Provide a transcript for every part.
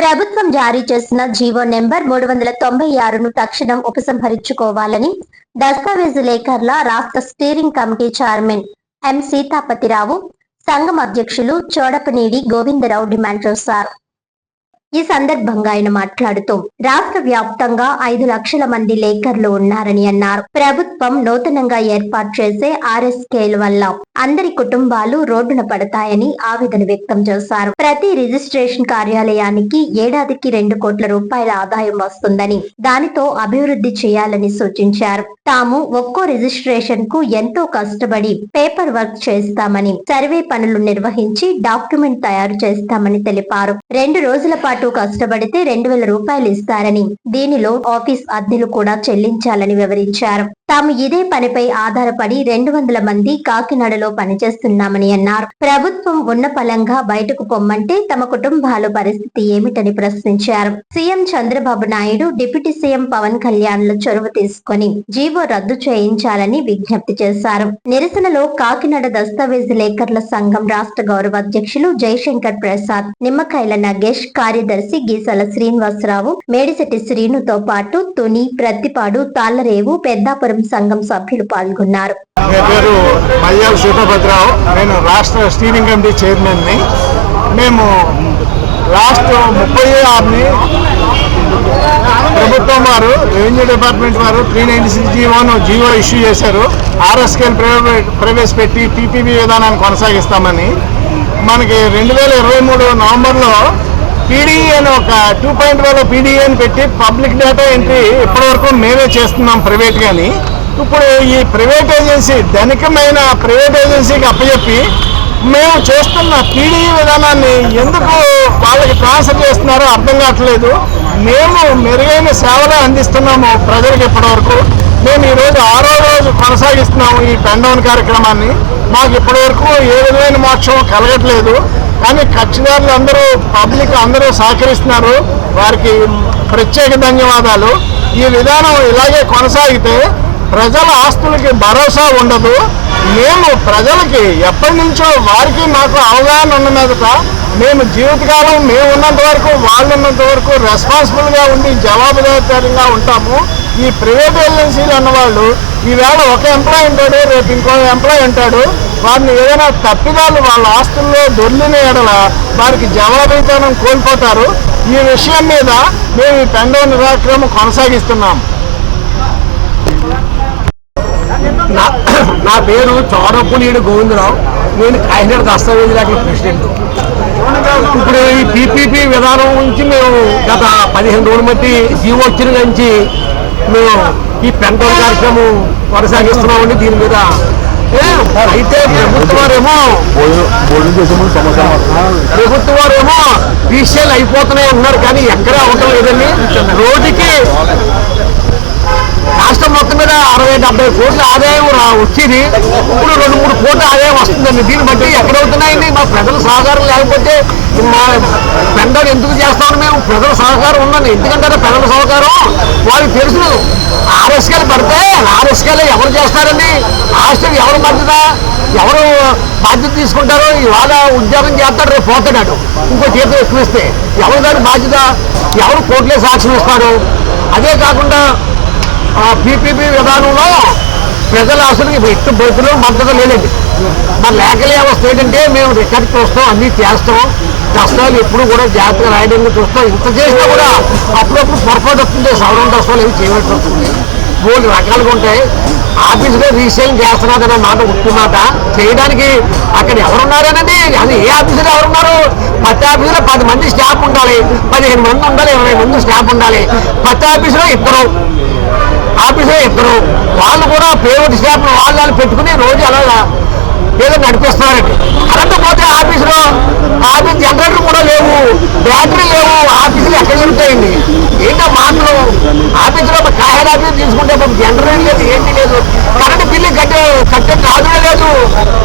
ప్రభుత్వం జారీ చేసిన జీవో నెంబర్ 396ను తక్షణం ఉపసంహరించుకోవాలని దస్తావేజు లేఖర్ల రాష్ట్ర steering committee chairman M Sitapathi Rao, సంఘం అధ్యక్షులు చోడపనేడి గోవిందరావు డిమాండ్ చేశారు. ఈ సందర్భంగా ఆయన మాట్లాడుతూ రాష్ట్ర వ్యాప్తంగా 5 లక్షల మంది లేఖర్లు ఉన్నారని అన్నారు. ప్రభుత్వం నూతనంగా ఏర్పాటు చేసే RSKల వల్ల అందరి కుటుంబాలు రోడ్డున పడతాయని ఆవేదన వ్యక్తం చేశారు. ప్రతి రిజిస్ట్రేషన్ కార్యాలయానికి ఏడాదికి 2 కోట్ల రూపాయల ఆదాయం వస్తుందని, దానితో అభివృద్ధి చేయాలని సూచించారు. తాము ఒక్కో రిజిస్ట్రేషన్ కు ఎంతో కష్టపడి పేపర్ వర్క్ చేస్తామని, సర్వే పనులు నిర్వహించి డాక్యుమెంట్ తయారు చేస్తామని తెలిపారు. 2 రోజుల పాటు కష్టపడితే 2000 రూపాయలు ఇస్తారని, దీనిలో ఆఫీస్ అద్దెలు కూడా చెల్లించాలని వివరించారు. తాము ఇదే పనిపై ఆధారపడి 200 మంది కాకినాడలో పనిచేస్తున్నామని అన్నారు. ప్రభుత్వం ఉన్న పలంగా బయటకు పొమ్మంటే తమ కుటుంబాల పరిస్థితి ఏమిటని ప్రశ్నించారు. CM Chandrababu Naidu, deputy CM Pawan Kalyan ల చొరవ తీసుకుని జీవో రద్దు చేయించాలని విజ్ఞప్తి చేశారు. నిరసనలో కాకినాడ దస్తావేజు లేఖర్ల సంఘం రాష్ట్ర గౌరవ అధ్యక్షులు జయశంకర్ ప్రసాద్, నిమ్మకాయల నగేష్, కార్యదర్శి గీసాల శ్రీనివాసరావు, మేడిశెట్టి శ్రీనుతో పాటు తుని, ప్రత్తిపాడు, తాళ్లరేవు, పెద్దాపురం సంఘం సభ్యులు పాల్గొన్నారు. పేరు మయ్యాల సీతాపతిరావు. నేను రాష్ట్ర స్టీరింగ్ కమిటీ చైర్మన్ ని. మేము లాస్ట్ 36ని ప్రభుత్వం వారు, రెవెన్యూ డిపార్ట్మెంట్ వారు 396 జీవో ఇష్యూ చేశారు. RSKలు ప్రవేశపెట్టి PPP విధానాన్ని కొనసాగిస్తామని. మనకి 2023 నవంబర్లో PDE అని ఒక 2.0 PDE అని పెట్టి పబ్లిక్ డేటా ఎంట్రీ ఇప్పటివరకు మేమే చేస్తున్నాం ప్రైవేట్ గాని. ఇప్పుడు ఈ ప్రైవేట్ ఏజెన్సీ, ధనికమైన ప్రైవేట్ ఏజెన్సీకి అప్పచెప్పి మేము చేస్తున్న PDE విధానాన్ని ఎందుకు వాళ్ళకి ట్రాన్స్ఫర్ చేస్తున్నారో అర్థం కావట్లేదు. మేము మెరుగైన సేవలే అందిస్తున్నాము ప్రజలకు ఇప్పటివరకు. మేము ఈరోజు 6వ రోజు కొనసాగిస్తున్నాము ఈ పెన్ డౌన్ కార్యక్రమాన్ని. మాకు ఇప్పటివరకు ఏ విధమైన మోక్షం కలగట్లేదు. కానీ కక్షిదారులు అందరూ, పబ్లిక్ అందరూ సహకరిస్తున్నారు. వారికి ప్రత్యేక ధన్యవాదాలు. ఈ విధానం ఇలాగే కొనసాగితే ప్రజల ఆస్తులకి భరోసా ఉండదు. మేము ప్రజలకి ఎప్పటి నుంచో వారికి మాకు అవగాహన ఉన్న మీదట మేము జీవితకాలం మేము ఉన్నంత వరకు, వాళ్ళు ఉన్నంత వరకు రెస్పాన్సిబుల్గా ఉండి జవాబుదారీగా ఉంటాము. ఈ ప్రైవేట్ ఏజెన్సీలు అన్నవాళ్ళు ఈవేళ ఒక ఎంప్లాయ్ ఉంటాడు, రేపు ఇంకో ఎంప్లాయ్ ఉంటాడు. వారిని ఏదైనా తప్పిదాలు వాళ్ళ ఆస్తుల్లో దొర్లిన ఎడల వారికి జవాబుదారీతనం కోల్పోతారు. ఈ విషయం మీద మేము ఈ పెన్ డౌన్ కార్యక్రమం కొనసాగిస్తున్నాం. నా పేరు చోడపనేడి గోవిందరావు. నేను కాకినాడ దస్తావేజు లేఖల ప్రెసిడెంట్. ఇప్పుడు ఈ PPP విధానం నుంచి మేము గత 15 రోజుల బట్టి జీవో వచ్చిన నుంచి మేము ఈ పెన్ డౌన్ కార్యక్రమం కొనసాగిస్తున్నామండి. దీని మీద అయితే ప్రభుత్వారేమో విషయాలు అయిపోతున్నాయి ఉన్నారు, కానీ ఎక్కడా ఉండడం లేదండి. రోజుకి రాష్ట్రం మొత్తం మీద 60-70 కోట్ల ఆదాయం వచ్చేది. ఇప్పుడు 2-3 కోట్ల ఆదాయం వస్తుందండి. దీన్ని బట్టి ఎక్కడవుతున్నాయండి? మా ప్రజల సహకారం లేకపోతే మా పెన్ డౌన్ ఎందుకు చేస్తామని మేము ప్రజల సహకారం ఉందండి. ఎందుకంటే ప్రజల సహకారం వాళ్ళకి తెలుసు. RSKలు పడితే RSKలు ఎవరు చేస్తారండి? రాష్ట్రం ఎవరు బాధ్యత, ఎవరు బాధ్యత తీసుకుంటారో? ఇవాళ ఉద్యోగం చేస్తాడు, రేపు పోతాడు. ఇంకో చేతులు ఎక్కువ ఇస్తే ఎవరు దాని బాధ్యత? ఎవరు కోర్టులే సాక్ష్యం ఇస్తారు? అదే కాకుండా PPP విధానంలో ప్రజల అసలు ఎట్టు బతులు మద్దతు లేదండి. మన లేఖల వ్యవస్థ ఏంటంటే మేము రికార్డు చూస్తాం, అన్నీ చేస్తాం, దస్తాలు ఎప్పుడు కూడా జాగ్రత్తగా రాయడానికి చూస్తాం. ఇంత చేసినా కూడా అప్పుడప్పుడు పొరపాటు వస్తుంది, సవరణ దస్తాలు ఏమి చేయవలసి వస్తుంది. 3 రకాలుగా ఉంటాయి. ఆఫీసులో రీసేలింగ్ చేస్తున్నదనే మాట ఉట్టి మాట చేయడానికి అక్కడ ఎవరున్నారనండి? అది ఏ ఆఫీసులో ఎవరున్నారు? ప్రతి ఆఫీసులో 10 మంది స్టాఫ్ ఉండాలి, 15 మంది ఉండాలి, 20 మంది స్టాఫ్ ఉండాలి. ప్రతి ఆఫీసులో ఇద్దరు వాళ్ళు కూడా ప్రైవేట్ స్టాఫ్ వాళ్ళు పెట్టుకుని రోజు అలా ఏదో నడిపిస్తున్నారండి. కరెంట్ పోతే ఆఫీస్ జనరేటర్ కూడా లేవు, బ్యాటరీ లేవు. ఆఫీసులు ఎక్కడ జరుగుతాయండి? ఏంటో మాటలు. ఆఫీసులో కాయల ఆఫీసు తీసుకుంటే జనరేటర్ లేదు, ఏంటి లేదు. కరెంట్ బిల్లు కట్టే కాదులే లేదు.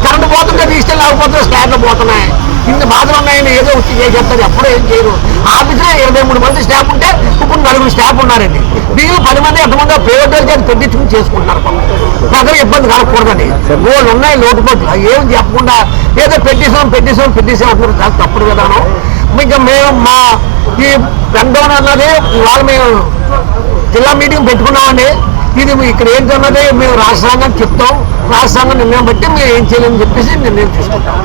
కరెంట్ పోతుంటే రిజిస్టర్ లేకపోతే స్టాండ్లు పోతున్నాయి. ఇన్ని బాధలు ఉన్నాయని ఏదో వచ్చి చేస్తారు, ఎప్పుడూ ఏం చేయరు. ఆఫీసులో 23 మంది స్టాఫ్ ఉంటే ఇప్పుడు 4 స్టాఫ్ ఉన్నారండి. మీరు 10 మంది ఎంతమంది ప్రైవేట్ చేసి పెట్టించుకుని చేసుకుంటున్నారు. ప్రజలకు ఇబ్బంది కలగకూడదండి. వాళ్ళు ఉన్నాయి లోటుపోట్లు, ఏం చెప్పకుండా ఏదో పెట్టేసాం అంటున్నారు. చాలా తప్పుడు విధానం. ఇంకా మేము ఈ ఈ పెన్డౌన్ అన్నది ఇవాళ మేము జిల్లా మీటింగ్ పెట్టుకున్నామండి. ఇది ఇక్కడ ఏంటన్నది మేము రాష్ట్రాంగానికి చెప్తాం. రాష్ట్రాంగం నిర్ణయం బట్టి మేము ఏం చేయాలని చెప్పేసి నిర్ణయం తీసుకుంటాం.